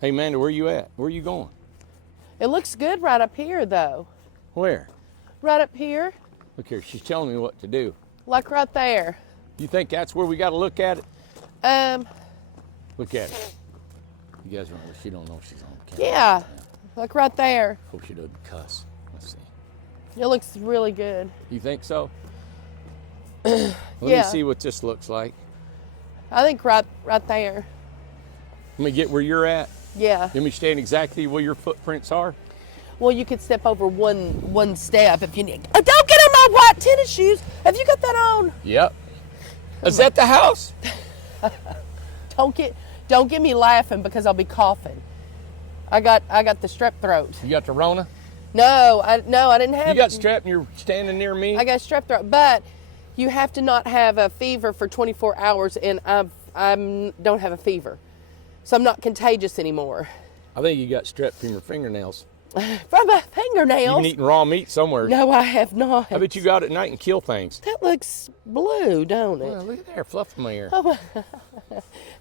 Hey, Amanda, where you at? Where are you going? It looks good right up here, though. Where? Right up here. Look here, she's telling me what to do. Like right there. You think that's where we got to look at it? Look at it. You guys don't know. She don't know she's on camera. Yeah, like right there. Hope she doesn't cuss. Let's see. It looks really good. You think so? Let me see what this looks like. I think right there. Let me get where you're at. Yeah. Let me stand exactly where your footprints are. Well, you could step over one step if you need. Oh, don't get on my white tennis shoes. Have you got that on? Yep. Is that the house? Don't get me laughing because I'll be coughing. I got the strep throat. You got the Rona? No, I didn't have. You got strep and you're standing near me? I got strep throat, but you have to not have a fever for 24 hours, and I don't have a fever, so I'm not contagious anymore. I think you got strep from your fingernails. From my fingernails? You've been eating raw meat somewhere. No, I have not. I bet you got it at night and kill things. That looks blue, don't it? Well, look at there, fluff in my ear. Oh.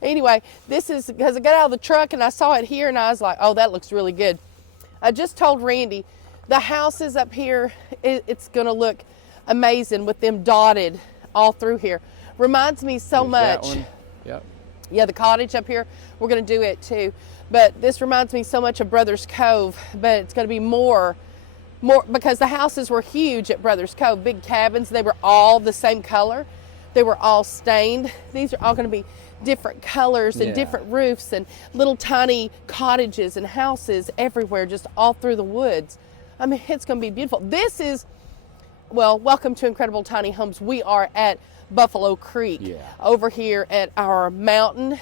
Anyway, this is because I got out of the truck and I saw it here and I was like, oh, that looks really good. I just told Randy, the houses up here, it's going to look amazing with them dotted all through here. Reminds me so much. That one. Yep. Yeah, the cottage up here, we're going to do it too. But this reminds me so much of Brothers Cove, but it's going to be more because the houses were huge at Brothers Cove, big cabins. They were all the same color. They were all stained. These are all going to be different colors and different roofs and little tiny cottages and houses everywhere, just all through the woods. I mean, it's going to be beautiful. This is, well, welcome to Incredible Tiny Homes. We are at Buffalo Creek over here at our mountain.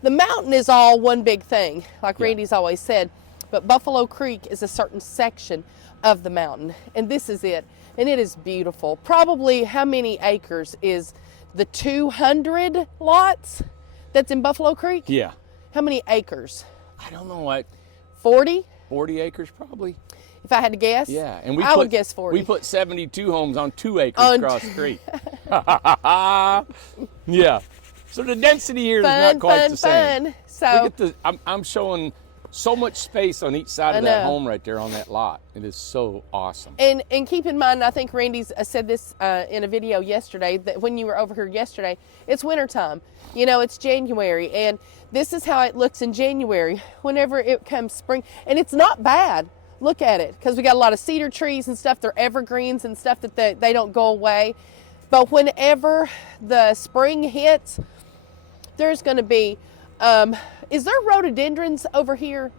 The mountain is all one big thing, like Randy's always said, but Buffalo Creek is a certain section of the mountain, and this is it, and it is beautiful. Probably how many acres is the 200 lots that's in Buffalo Creek? Yeah. How many acres? I don't know, like 40? 40 acres probably. If I had to guess? Yeah, and I would guess 40. We put 72 homes on 2 acres across the creek. Yeah. So the density here is not quite the same. So look at the, I'm showing so much space on each side of that home right there on that lot. It is so awesome. And keep in mind, I think Randy's said this in a video yesterday, that when you were over here yesterday, it's wintertime. You know, it's January, and this is how it looks in January whenever it comes spring. And it's not bad. Look at it, because we got a lot of cedar trees and stuff. They're evergreens and stuff that they don't go away. But whenever the spring hits, there's going to be, is there rhododendrons over here?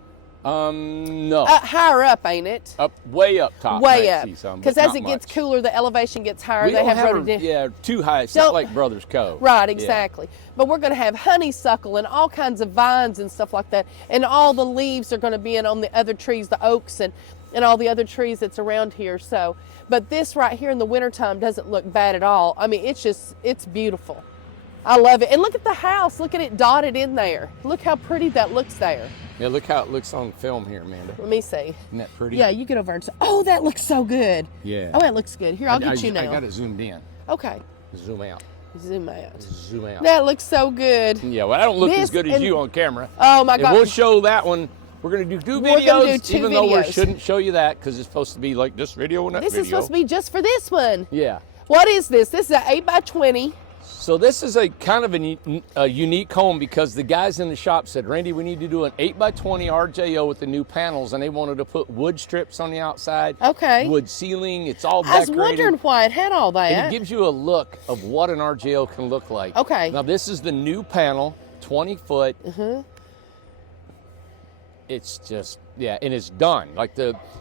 No. Higher up, ain't it? Way up top. Way up. Because as it gets cooler, the elevation gets higher. We they don't have rhododendrons. Yeah, too high. It's not like Brothers Cove. Right, exactly. Yeah. But we're going to have honeysuckle and all kinds of vines and stuff like that. And all the leaves are going to be in on the other trees, the oaks and all the other trees that's around here. So, but this right here in the wintertime doesn't look bad at all. I mean, it's beautiful. I love it. And look at the house. Look at it dotted in there. Look how pretty that looks there. Yeah, look how it looks on film here, Amanda. Let me see. Isn't that pretty? Yeah, you get over and say, oh, that looks so good. Yeah. Oh, that looks good. Here, I'll get you now. I got it zoomed in. Okay. Zoom out. Zoom out. Zoom out. That looks so good. Yeah, well, I don't look as good as you on camera. Oh, my God. And we'll show that one. We're going to do two videos, We're going to do 2 even videos. though we shouldn't show you that because it's supposed to be like this video and that video. This is supposed to be just for this one. Yeah. What is this? This is an 8x20. So this is a kind of a unique home because the guys in the shop said, Randy, we need to do an 8x20 RJO with the new panels, and they wanted to put wood strips on the outside. Okay. Wood ceiling. It's all decorated. I was wondering why it had all that. And it gives you a look of what an RJO can look like. Okay. Now this is the new panel, 20 foot. Mm-hmm. It's just, yeah, and it's done. Like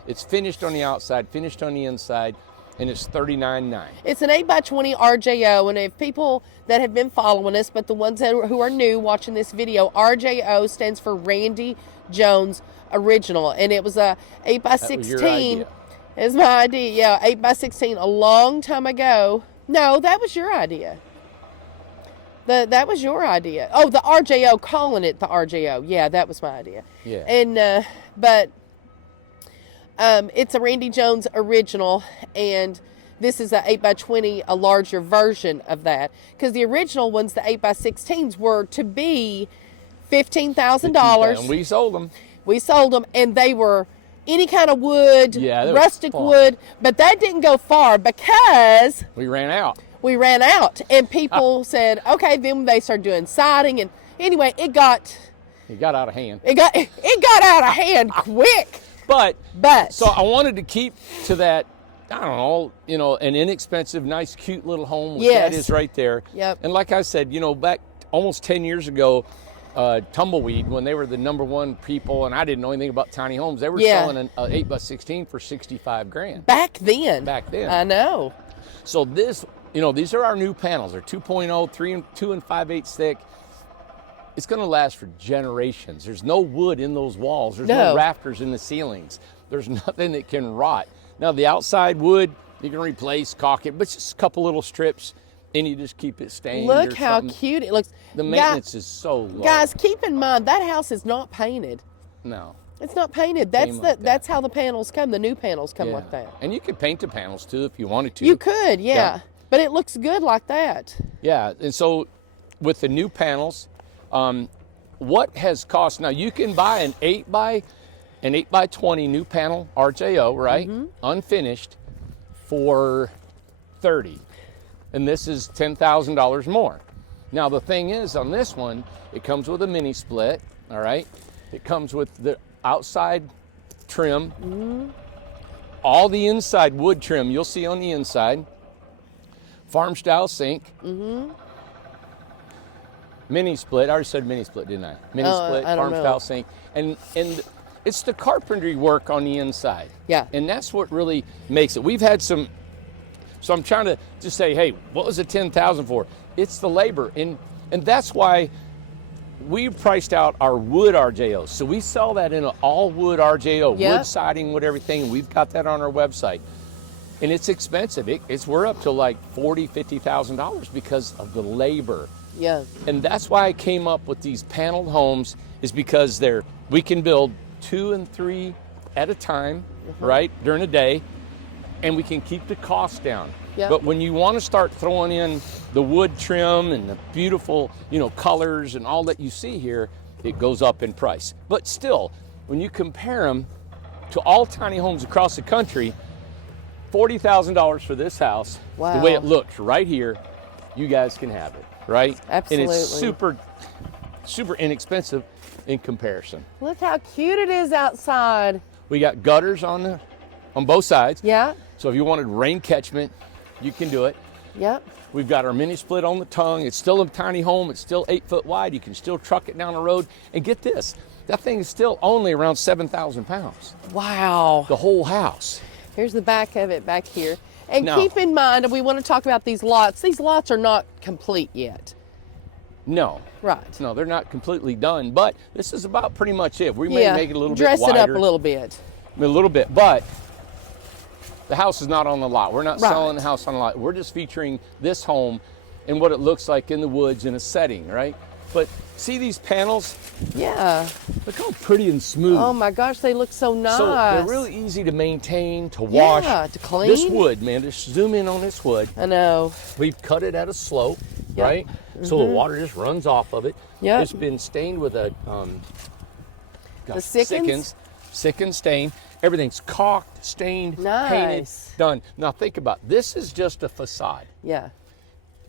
it's finished on the outside, finished on the inside. And it's $39.9. It's an 8x20 RJO, and if people that have been following us, but the ones who are new watching this video, RJO stands for Randy Jones Original, and it was a 8x16. That was your idea. It's my idea, yeah, 8x16 a long time ago. No, that was your idea. That was your idea. Oh, the RJO, calling it the RJO. Yeah, that was my idea. Yeah. And but. It's a Randy Jones Original, and this is a 8x20, a larger version of that. Because the original ones, the 8x16s, were to be $15,000. And we sold them. We sold them, and they were any kind of wood, Yeah, they were rustic fun. wood, but that didn't go far because We ran out. we ran out. And people said, okay, then they started doing siding. And anyway, it got out of hand. it got out of hand quick. But But so I wanted to keep to that, I don't know, an inexpensive, nice, cute little home, which Yes. that is right there. Yep. And like I said, back almost 10 years ago, Tumbleweed, when they were the #1 people, and I didn't know anything about tiny homes, they were Yeah. selling an 8x16 for $65,000 back then. back then. I know. So this, these are our new panels. They're 2.0, 2 and 5/8 thick. It's going to last for generations. There's no wood in those walls. There's no No. rafters in the ceilings. There's nothing that can rot. Now the outside wood, you can replace, caulk it, but just a couple little strips, and you just keep it stained. Look or how something. cute it looks. The maintenance is so low. Guys, keep in mind that house is not painted. No. It's not painted. That's Came like that. that's how the panels come. The new panels come Yeah. like that. And you could paint the panels too if you wanted to. You could, yeah. Yeah. But it looks good like that. Yeah, and so with the new panels, what has cost? Now you can buy an 8x20 new panel RJO, right? Unfinished for $30, and this is $10,000 more. Now the thing is, on this one, it comes with a mini split. All right, it comes with the outside trim, all the inside wood trim you'll see on the inside. Farm style sink. Mini split. I already said mini split, didn't I? Mini split, I don't farm know. style sink. And it's the carpentry work on the inside. Yeah. And that's what really makes it. We've had some, so I'm trying to just say, hey, what was the $10,000 for? It's the labor. And that's why we priced out our wood RJOs. So we sell that in an all wood RJO, Yep. wood siding, wood, everything. We've got that on our website. And it's expensive. We're up to like $40,000, $50,000 because of the labor. Yeah. And that's why I came up with these paneled homes, is because we can build 2 and 3 at a time, right, during the day, and we can keep the cost down. Yep. But when you want to start throwing in the wood trim and the beautiful, colors and all that you see here, it goes up in price. But still, when you compare them to all tiny homes across the country, $40,000 for this house, Wow. the way it looks right here, you guys can have it, right? Absolutely. And it's super, super inexpensive in comparison. Look how cute it is outside. We got gutters on both sides. Yeah. So if you wanted rain catchment, you can do it. Yep. We've got our mini split on the tongue. It's still a tiny home. It's still 8 foot wide. You can still truck it down the road. And get this, that thing is still only around 7,000 pounds. Wow. The whole house. Here's the back of it back here. And Now- keep in mind, we want to talk about these lots. These lots are not complete yet. No. Right. No, they're not completely done, but this is about pretty much it. We may Yeah. make it a little Dress bit wider. it up a little bit. But the house is not on the lot. We're not Right. selling the house on the lot. We're just featuring this home and what it looks like in the woods in a setting, right? But see these panels? Yeah. Look how pretty and smooth. Oh my gosh, they look so nice. So they're really easy to maintain, to wash. Yeah, to clean. This wood, man, just zoom in on this wood. I know. We've cut it at a slope, Yep. right? So the water just runs off of it. Yep. It's been stained with a Sikkens? Sikken stain. Everything's caulked, stained, painted, Nice. done. Now think about it. This is just a facade. Yeah.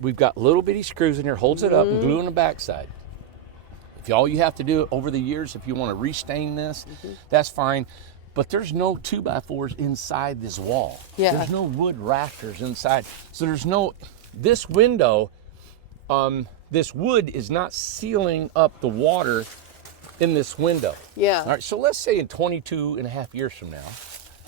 We've got little bitty screws in here, holds it up, and glue on the backside. If all you have to do over the years, if you want to restain this, that's fine. But there's no 2x4s inside this wall. Yeah. There's no wood rafters inside. So there's no, this window, this wood is not sealing up the water in this window. Yeah. All right, so let's say in 22 and a half years from now,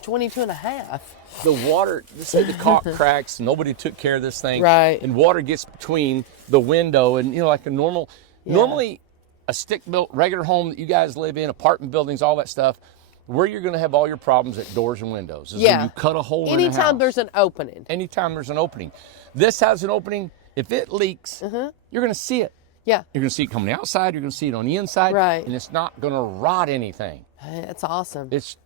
22 and a half. the water, let's say the caulk cracks, nobody took care of this thing. Right. And water gets between the window and, like a normally a stick-built regular home that you guys live in, apartment buildings, all that stuff, where you're going to have all your problems at doors and windows is when Yeah. you cut a hole in a house. Anytime there's an opening. Anytime there's an opening. This has an opening. If it leaks, you're going to see it. Yeah. You're going to see it coming outside. You're going to see it on the inside. Right. And it's not going to rot anything. That's awesome. It's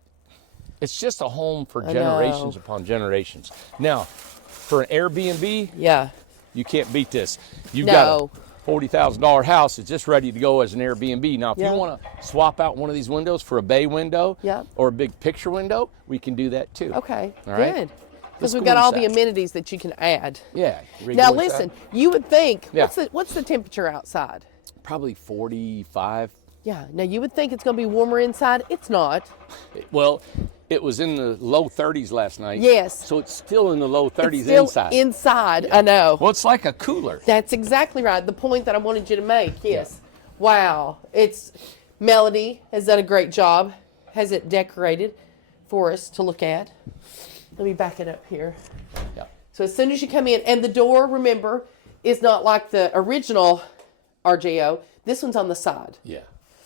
just a home for I generations know. upon generations. Now, for an Airbnb, Yeah. you can't beat this. You've No. got $40,000 house is just ready to go as an Airbnb. Now, if Yeah. you want to swap out one of these windows for a bay window Yeah. or a big picture window, we can do that too. Okay, All right? good. Let's Because we've go got all the inside. amenities that you can add. Yeah. Now regular listen, size. you would think, Yeah. what's the temperature outside? Probably 45. Yeah, now you would think it's going to be warmer inside. It's not. Well, it was in the low 30s last night. Yes. So it's still in the low 30s It's still inside. inside, I know. Well, it's like a cooler. That's exactly right. The point that I wanted you to make, yes. Wow. Melody has done a great job. Has it decorated for us to look at. Let me back it up here. Yeah. So as soon as you come in, and the door, remember, is not like the original RJO. This one's on the side. Yeah.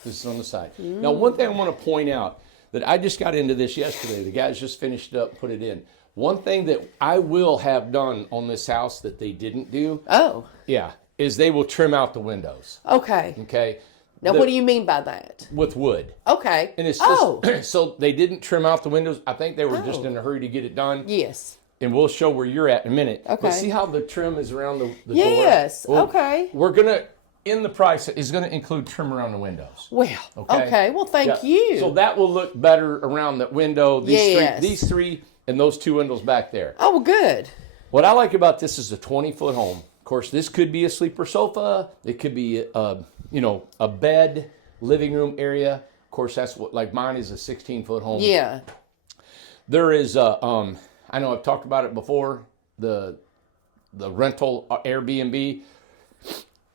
This is on the side. Now, one thing I want to point out that I just got into this yesterday. The guys just finished up, put it in. One thing that I will have done on this house that they didn't do, Oh, is they will trim out the windows. okay. Okay. Now, what do you mean by that? With wood. Okay. And it's just, oh, so they didn't trim out the windows. I think they were just in a hurry to get it done. yes. And we'll show where you're at in a minute. Okay. But see how the trim is around the door? Yes. Well, Okay. We're going to, in the price, is going to include trim around the windows. Well, okay. Well, thank you. So that will look better around the window. Yes. These three, and those two windows back there. Oh, well, good. What I like about this is a 20-foot home. Of course, this could be a sleeper sofa. It could be, a bed, living room area. Of course, that's what, like mine is a 16-foot home. Yeah. There is I know I've talked about it before, the rental Airbnb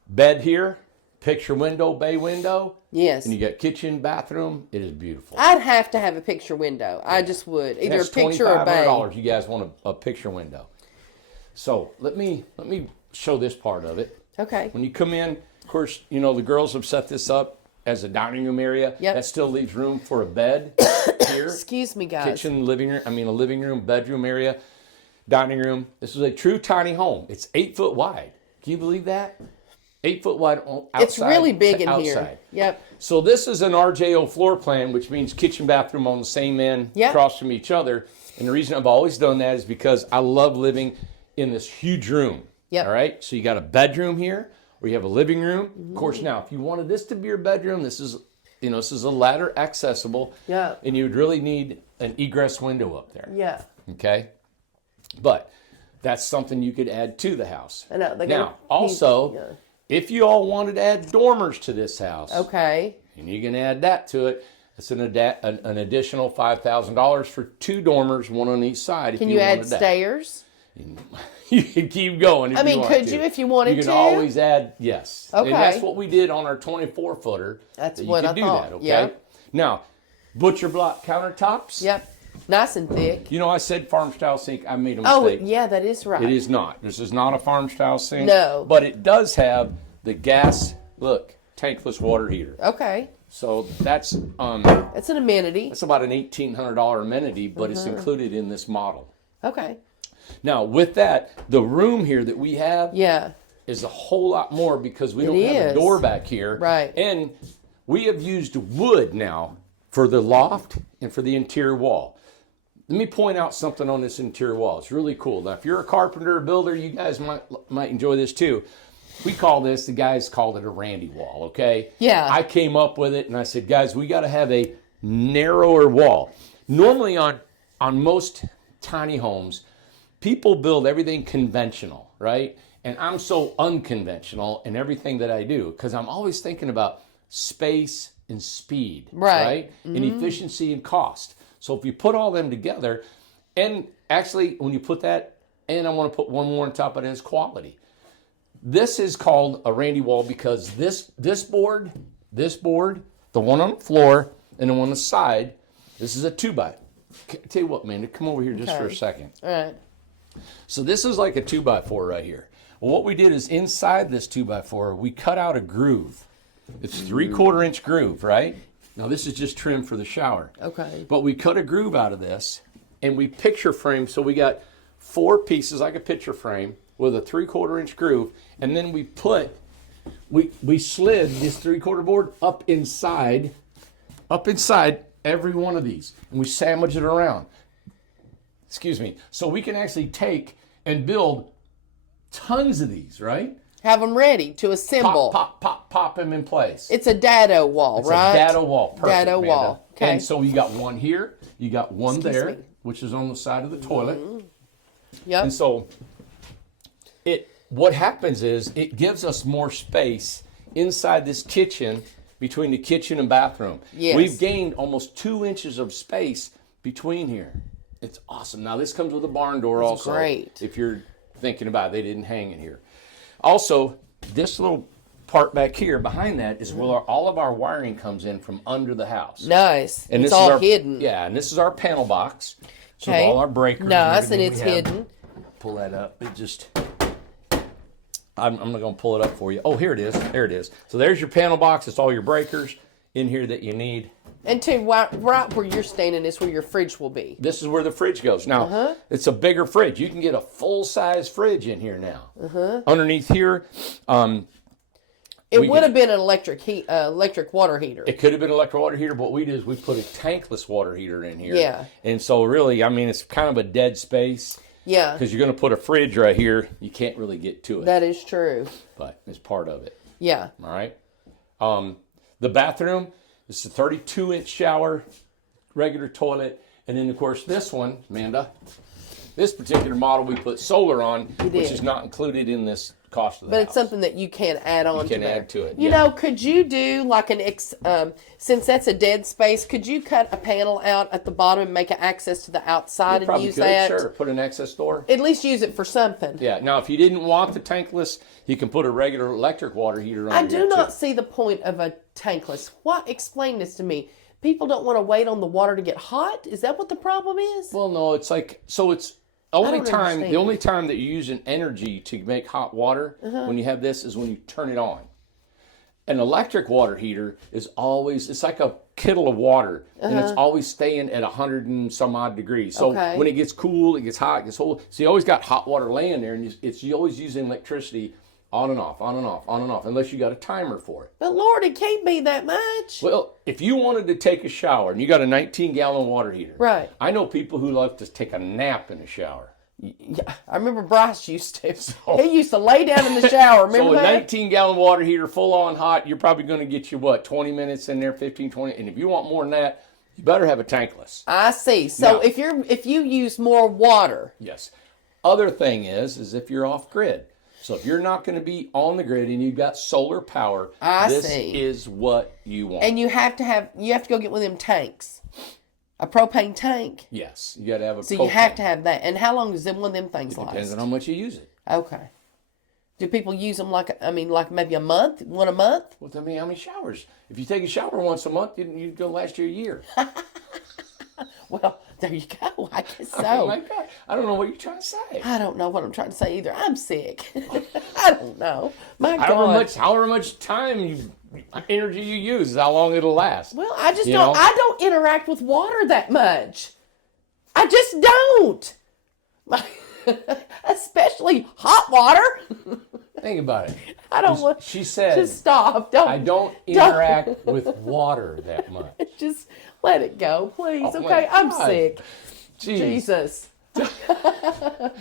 bed here, picture window, bay window, Yes. and you got kitchen, bathroom. It is beautiful. I'd have to have a picture window. I just would. Either a That's picture or bay. $2,500. You guys want a picture window. So let me show this part of it. Okay. When you come in, of course, the girls have set this up as a dining room area. Yep. That still leaves room for a bed here. Excuse me, guys. Kitchen, a living room, bedroom area, dining room. This is a true tiny home. It's 8 foot wide. Can you believe that? 8 foot wide outside. It's really big to in here. outside. Yep. So this is an RJO floor plan, which means kitchen, bathroom on the same end, Yep. across from each other. And the reason I've always done that is because I love living in this huge room. Yep. All right. So you got a bedroom here, or you have a living room. Of course, now if you wanted this to be your bedroom, this is a ladder accessible. Yeah. And you would really need an egress window up there. Yeah. Okay. But that's something you could add to the house. I know. Now, also, if you all wanted to add dormers to this house, Okay. and you can add that to it, it's an additional $5,000 for 2 dormers, one on each side. Can if you add wanted that. stairs? You can keep going if I mean, you want could to. you if you wanted You to? can always add, yes. Okay. And that's what we did on our 24-footer. That's you what could I do thought. that, okay? Yep. Now, butcher block countertops. Yep. Nice and thick. I said farm style sink. I made a Oh, mistake. yeah, that is right. It is not. This is not a farm style sink. No. But it does have the gas, tankless water heater. Okay. So that's It's an amenity. that's about an $1,800 amenity, but it's included in this model. Okay. Now, with that, the room here that we have Yeah. is a whole lot more because we don't have is. a door back here. Right. And we have used wood now for the loft and for the interior wall. Let me point out something on this interior wall. It's really cool. Now, if you're a carpenter or builder, you guys might enjoy this too. The guys called it a Randy wall, okay? Yeah. I came up with it and I said, guys, we got to have a narrower wall. Normally on most tiny homes, people build everything conventional, right? And I'm so unconventional in everything that I do because I'm always thinking about space and speed, Right. And efficiency and cost. So if you put all them together, and actually when you put that, and I want to put one more on top of it, is quality. This is called a Randy wall because this board, the one on the floor and the one on the side, this is a 2x. Tell you what, man, come over here just for a second. All right. So this is like a 2x4 right here. Well, what we did is inside this 2x4, we cut out a groove. It's 3/4 inch groove, right? Now this is just trim for the shower. Okay. But we cut a groove out of this and we picture frame. So we got 4 pieces like a picture frame with a 3/4 inch groove. And then we slid this 3/4 board up inside every one of these. And we sandwich it around. Excuse me. So we can actually take and build tons of these, right? Have them ready to assemble. Pop them in place. It's a dado wall, right? It's a dado wall. Perfect, dado Amanda. wall. Okay. And so you got one here. You got one Excuse there, me. which is on the side of the toilet. Yep. And so what happens is it gives us more space inside this kitchen, between the kitchen and bathroom. Yes. We've gained almost 2 inches of space between here. It's awesome. Now this comes with a barn door also. Great. If you're thinking about it, they didn't hang it here. Also, this little part back here behind that is where all of our wiring comes in from under the house. Nice. And it's this is all our, hidden. Yeah, and this is our panel box. So Okay. all our breakers. Nice, and everything it's we have. hidden. Pull that up. It just. I'm not going to pull it up for you. Oh, here it is. There it is. So there's your panel box. It's all your breakers in here that you need. And right where you're standing is where your fridge will be. This is where the fridge goes. Now, it's a bigger fridge. You can get a full-size fridge in here now. Underneath here, it would have been an electric water heater. it could have been an electric water heater, but what we did is we put a tankless water heater in here. Yeah. And so really, I mean, it's kind of a dead space. Yeah. Because you're going to put a fridge right here. You can't really get to it. That is true. But it's part of it. Yeah. All right. The bathroom, this is a 32-inch shower, regular toilet. And then, of course, this one, Amanda, this particular model we put solar on, which is not included in this cost of the But house. it's something that you can add on to can there. add to it, You yeah. know, could you do like since that's a dead space, could you cut a panel out at the bottom and make an access to the outside and Probably use could, that? sure. Put an access door. At least use it for something. Yeah. Now, if you didn't want the tankless, you can put a regular electric water heater on I here, do not too. see the point of a tankless. What? Explain this to me. People don't want to wait on the water to get hot? Is that what the problem is? Well, no, it's like, so it's the only time that you're using energy to make hot water when you have this is when you turn it on. An electric water heater is always, it's like a kettle of water, and it's always staying at 100 and some odd degrees. So when it gets cool, it gets hot, it gets cold. So you always got hot water laying there, and you're always using electricity on and off, on and off, on and off, unless you got a timer for it. But Lord, it can't be that much. Well, if you wanted to take a shower and you got a 19-gallon water heater, Right. I know people who love to take a nap in the shower. Yeah, I remember Bryce used to. He used to lay down in the shower. Remember So a that? 19-gallon water heater, full on hot, you're probably going to get you, 20 minutes in there, 15, 20. And if you want more than that, you better have a tankless. I see. So Now- if you use more water, Yes. Other thing is if you're off grid. So if you're not going to be on the grid and you've got solar power, this is what you want. and you have to go get one of them tanks, a propane tank. Yes, you got to have a So you have to have that. And how long does one of them things last? Depends on how much you use it. Okay. Do people use them like maybe a month? One a month? Well, tell me how many showers. If you take a shower once a month, you're going to last you a year. Well, there you go. I guess so. Oh my God. I don't know what you're trying to say. I don't know what I'm trying to say either. I'm sick. I don't know. My God. However much energy you use is how long it'll last. Well, I just You don't. know? I don't interact with water that much. I just don't. Especially hot water. Think about it. I don't want. She said, Just stop. Don't. I don't interact with water that much. Just let it go, please. Oh, my Okay, I'm God. sick. Jeez. Jesus.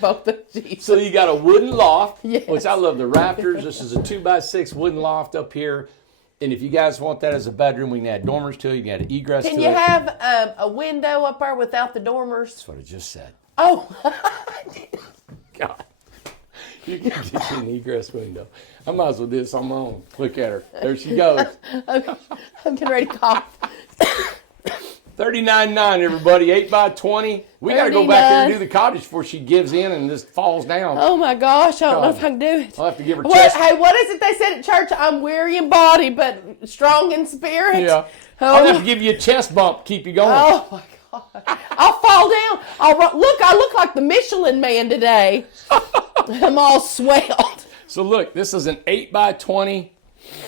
Both of Jesus. So you got a wooden loft, Yes. which I love the rafters. This is a 2x6 wooden loft up here. And if you guys want that as a bedroom, we can add dormers to it. You can add an egress Can to you it. have a window up there without the dormers? That's what I just said. Oh. God. You can get you an egress window. I might as well do this on my own. Look at her. There she goes. Okay. I'm getting ready to cough. $39.9, everybody. 8x20. We got to go back there and do $39. the cottage before she gives in and just falls down. Oh my gosh, I don't know God. if I can do it. I'll have to give her What, chest. hey, what is it they said at church? I'm weary in body, but strong in spirit. Yeah. Oh, I'll have to give you a chest bump. Keep you going. oh my God. I'll fall down. I look like the Michelin Man today. I'm all swelled. So look, this is an 8x20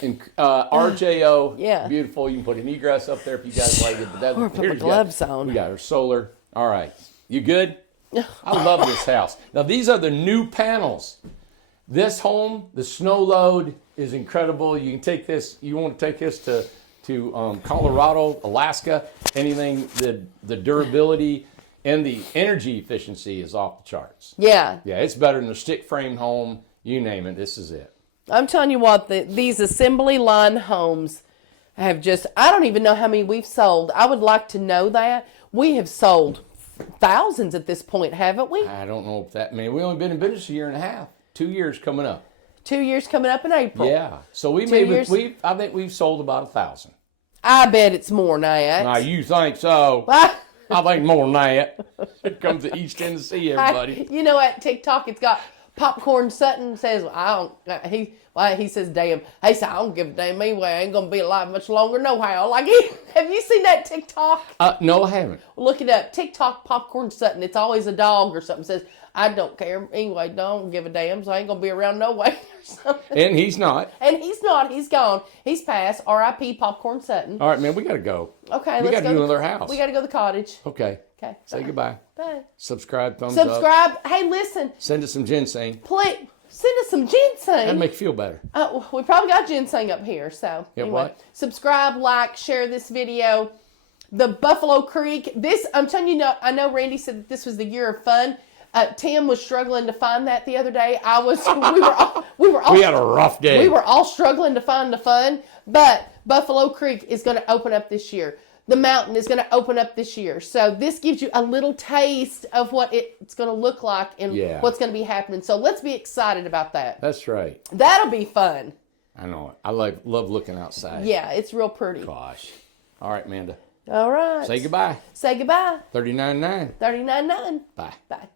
in RJO. Yeah. Beautiful. You can put an egress up there if you guys like it. But that, Or put here my you go. gloves on. We got her solar. All right. You good? I love this house. Now, these are the new panels. This home, the snow load is incredible. You can take this, you want to take this to Colorado, Alaska, anything, the durability and the energy efficiency is off the charts. Yeah. Yeah, it's better than a stick frame home. You name it, this is it. I'm telling you what, these assembly line homes have just, I don't even know how many we've sold. I would like to know that. We have sold thousands at this point, haven't we? I don't know if that many. We've only been in business a year and a half. 2 years coming up. 2 years coming up in April. Yeah. So I think we've sold about 1,000. I bet it's more than that. Now you think so? I think more than that. Here comes the East Tennessee, everybody. You know, at TikTok, it's got Popcorn Sutton says, he says, damn. He said, I don't give a damn anyway. I ain't going to be alive much longer nohow. Like, have you seen that TikTok? No, I haven't. Look it up. TikTok Popcorn Sutton. It's always a dog or something. Says, I don't care. Anyway, don't give a damn, so I ain't going to be around no way or something. And he's not. And he's not. He's gone. He's passed. R.I.P. Popcorn Sutton. All right, man, we got to go. Okay, we let's got to do another house. We got to go to the cottage. Okay. Okay. Say goodbye. Bye. Subscribe, thumbs up. Subscribe. Hey, listen. Send us some ginseng. Please send us some ginseng. That'd make you feel better. We probably got ginseng up here. So Yeah, anyway, what? Subscribe, like, share this video. The Buffalo Creek. This, I'm telling you, I know Randy said that this was the year of fun. Tim was struggling to find that the other day. We had a rough day. We were all struggling to find the fun, but Buffalo Creek is going to open up this year. The mountain is going to open up this year. So this gives you a little taste of what it's going to look like and what's going to be happening. So let's be excited about that. That's right. That'll be fun. I know it. I love looking outside. Yeah, it's real pretty. Gosh. All right, Amanda. All right. Say goodbye. Say goodbye. 39.9. 39.9. Bye. Bye.